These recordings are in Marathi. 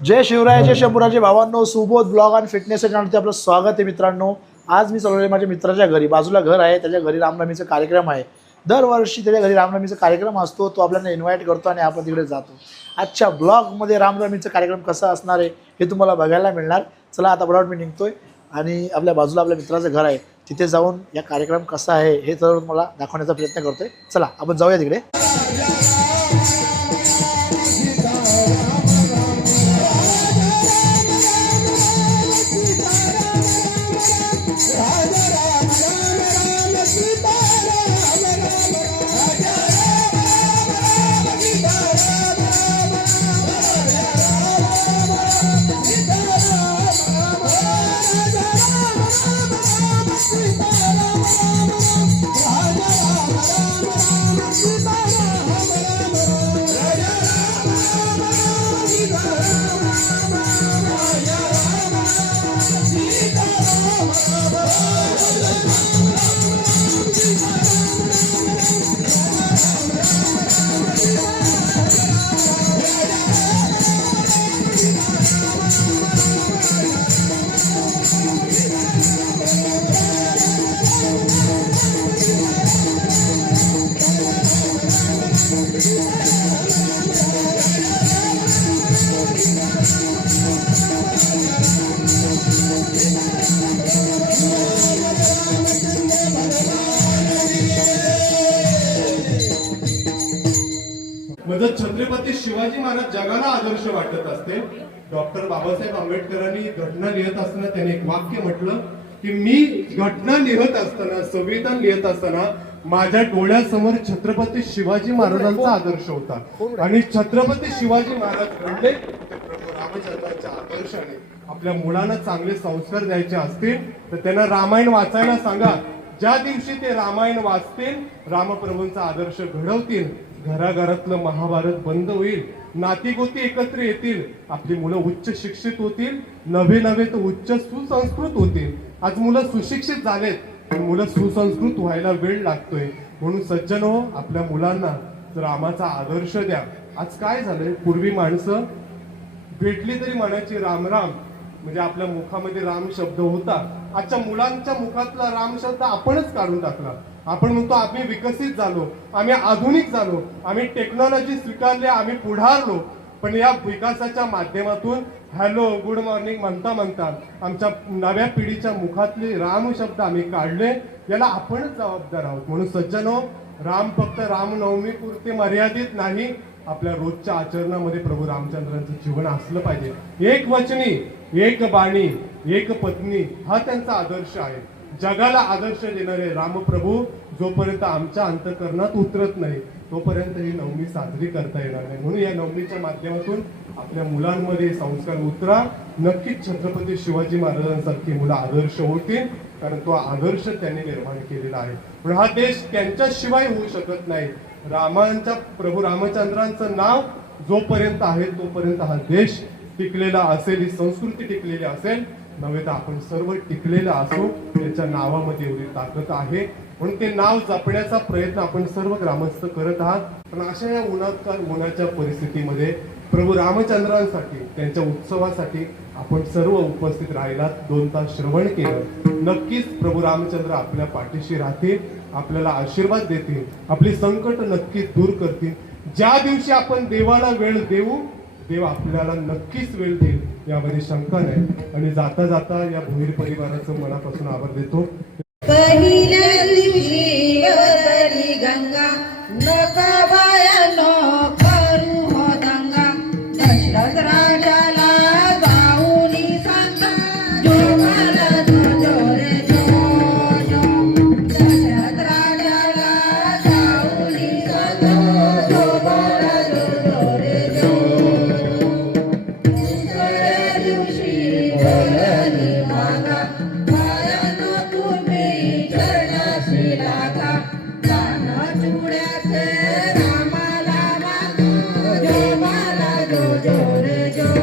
जय शिवराय, जय शंभूराजे भावांनो, सुबोध ब्लॉग आणि फिटनेस चॅनलवरती आपलं स्वागत आहे मित्रांनो. आज मी चाललोय माझ्या मित्राच्या घरी. बाजूला घर आहे, त्याच्या घरी रामनवमीचा कार्यक्रम आहे. दरवर्षी त्याच्या घरी रामनवमीचा कार्यक्रम असतो. तो आपल्याला इन्व्हाइट करतो आणि आपण तिकडे जातो. आजच्या ब्लॉगमध्ये रामनवमीचा कार्यक्रम कसा असणार आहे हे तुम्हाला बघायला मिळणार. चला आता बरोबर मी निघतोय आणि आपल्या बाजूला आपल्या मित्राचं घर आहे, तिथे जाऊन या कार्यक्रम कसा आहे हे तर तुम्हाला दाखवण्याचा प्रयत्न करतोय. चला आपण जाऊया तिकडे. म्हणजे छत्रपती शिवाजी महाराज जगाला आदर्श वाटत असते. डॉक्टर बाबासाहेब आंबेडकरांनी घटना लिहित असताना त्यांनी एक वाक्य म्हटलं की मी घटना लिहित असताना, संविधान लिहित असताना माझ्या डोळ्यासमोर छत्रपती शिवाजी महाराजांचा आदर्श होता आणि छत्रपती शिवाजी महाराज घडले ते प्रभू रामचंद्रांच्या आदर्शाने. आपल्या मुलांना चांगले संस्कार द्यायचे असतील तर त्यांना रामायण वाचायला सांगा. ज्या दिवशी ते रामायण वाचतील, रामप्रभूंचा आदर्श घडवतील, घराघरातलं महाभारत बंद होईल, नातीगोती एकत्र येतील, आपली मुलं उच्च शिक्षित होतील, नवे नवे तर उच्च सुसंस्कृत होतील. आज मुलं सुशिक्षित झालेत पण मुलं सुसंस्कृत व्हायला वेळ लागतोय. म्हणून सज्जनो, आपल्या मुलांना रामाचा आदर्श द्या. आज काय झालंय, पूर्वी माणसं भेटली तरी म्हणायची राम राम, म्हणजे आपल्या मुखामध्ये राम शब्द होता. आजच्या मुलांच्या मुखातला राम शब्द आपणच काढून टाकला. आपण म्हणतो आम्ही विकसित झालो, आम्ही आधुनिक झालो, आम्ही टेक्नॉलॉजी स्वीकारली, आम्ही पुढारलो. पण या विकासाच्या माध्यमातून हॅलो गुड मॉर्निंग म्हणता म्हणता आमच्या नव्या पिढीच्या मुखातले राम शब्द आम्ही काढले. याला आपणच जबाबदार आहोत. म्हणून सज्जनो, राम फक्त रामनवमी पुरते मर्यादित नाही, आपल्या रोजच्या आचरणामध्ये प्रभू रामचंद्रांचं जीवन असलं पाहिजे. एक वचनी, एक बाणी, एक पत्नी हा त्यांचा आदर्श आहे. जगाला आदर्श देणारे रामप्रभू जोपर्यंत आमच्या अंतःकरणात उतरत नाही तोपर्यंत ही नवमी साजरी करता येणार नाही. म्हणून या नवमीच्या माध्यमातून आपल्या मुलांमध्ये संस्कार उतरा. नक्कीच छत्रपती शिवाजी महाराजांसारखी मुलं आदर्श होतील, कारण तो आदर्श त्यांनी निर्माण केलेला आहे. पण हा देश त्यांच्याशिवाय होऊ शकत नाही. रामांच्या, प्रभू रामचंद्रांचं नाव जोपर्यंत आहे तोपर्यंत हा देश टिकलेला असेल, ही संस्कृती टिकलेली असेल. नव्हे तर आपण सर्व टिकलेलं असू. त्याच्या नावामध्ये एवढी ताकद आहे. म्हणून ते नाव जपण्याचा प्रयत्न आपण सर्व ग्रामस्थ करत आहात. पण अशा या उन्हाच्या परिस्थितीमध्ये प्रभू रामचंद्रांसाठी, त्यांच्या उत्सवासाठी आपण सर्व उपस्थित राहिलात, 2 तास श्रवण केलं. नक्कीच प्रभू रामचंद्र आपल्या पाठीशी राहतील, आपल्याला आशीर्वाद देतील, आपली संकट नक्कीच दूर करतील. ज्या दिवशी आपण देवाला वेळ देऊ, देव आपल्याला नक्कीच वेळ देईल, यामध्ये शंका नाही. आणि जाता जाता या भोईर परिवाराचं मनापासून आभार देतो. पहिल्या दिवशी वदली गंगा, नकाबायानो करू हो दंगा. दशरथ राजाला जाऊनी सांगा, जोगाला जो जो रे जो जो. दशरथ राजाला जाऊनी सांगा, जोगाला जो जो रे जो. दुसऱ्या दिवशी वदली गंगा, बायानो तुम्ही चरणाशी लागा. कान चुड्याचे रामाला मागा, जोगाला जो जो रे जो.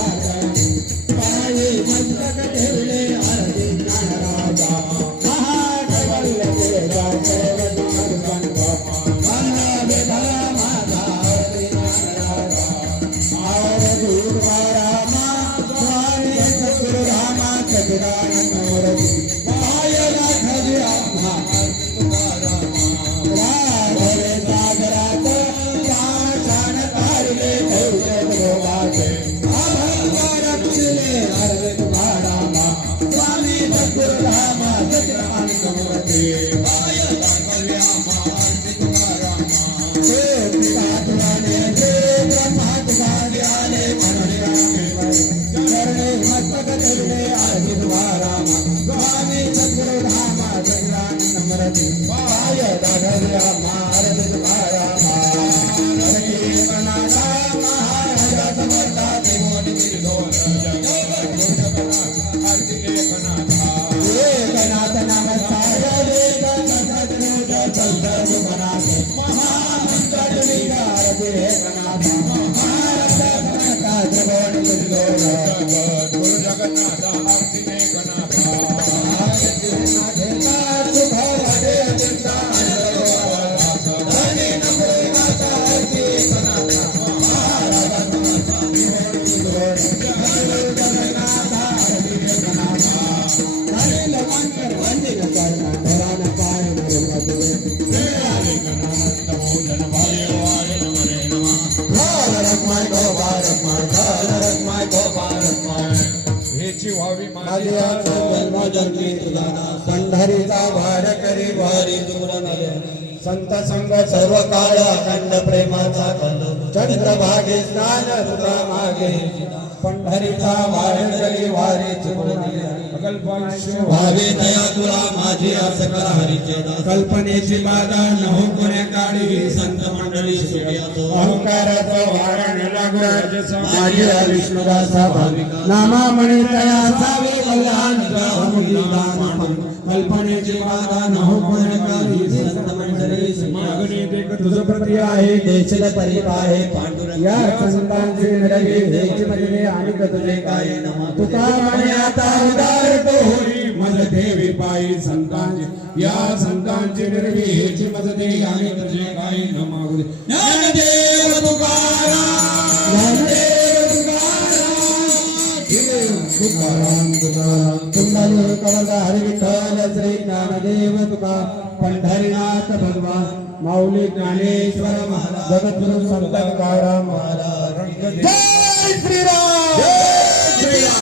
Hare राघवे सागरात पाषाण काढले औषध भोगाचे अभंग रक्षले अर्ध तुकारामा स्वामी सद्गुरुधामा सचिदान समवते पाय दाखवल्या महार्थ तुकारामा ते पितातुराने ते ब्रह्मा तुकार्याने मनोनिरामे चरणे मस्तक धरणे अर्ध तुकारामा स्वामी सद्गुरुधामा सचिदान समरते पाय दाखवल्या महार्थ तुकारामा हरिकनाथा महाराजा समर्था देवोनी निर्दोष एकनाथ नाम सारा वेद सतगुरु संतगुणात महामंत्र विकार एकनाथ महाराजा देवोनी निर्दोष गुरु जगन्नाथ आरती एकनाथ आरती नाथ सुख वडे चिंता धनी नमो माता आरती एकनाथ महाराजा समर्थ देवोनी निर्दोष गुरु जगन्नाथ आरती एकनाथ हरे लवंकर वंदित करना धराना पाय नरमते हरे कनाथ भोजन वाले वाले नमरे नमः Bharat my go Bharat my Bharat my go Bharat माय हेची व्हावी माझी जन्म जन्मी तुला पंढरीचा वार करी वारी दूर नये संत संग सर्व काळ अखंड प्रेमाचा कल चंद्रभागे स्नान तुला मागे पंढरीचा वार करी वारी दूर नये भावे दया तुला माझी आस कर हरीचे कल्पनेची बाधा न हो कोण्या काळी संत मंडळी अहंकाराचा वारण लागू माझी विष्णुदासा भाविका नामा म्हणे तया सावे कल्याण दान कल्पनेची बाधा न हो कोण्या काळी संत मंडळी मागणी देख तुझ प्रती आहे देशल परी आहे पांडुरंग या संतांचे नरवी देश मध्ये आणि तुझे काय नम तुका म्हणे आता उदार तो होई मज देवी पायी संतांची या संतांची निर्वी हेची मज देवी आणि तुझे काही न मागू दे ज्ञानदेव तुकाराम ज्ञानदेव तुकाराम तुकाराम तुकाराम कवल हरी विठ्ठल श्री ज्ञानदेव तुका पंढरीनाथ भगवान माऊली ज्ञानेश्वर महाराज जगद्गुरु संत तुकाराम महाराज जय श्रीराम जय श्रीराम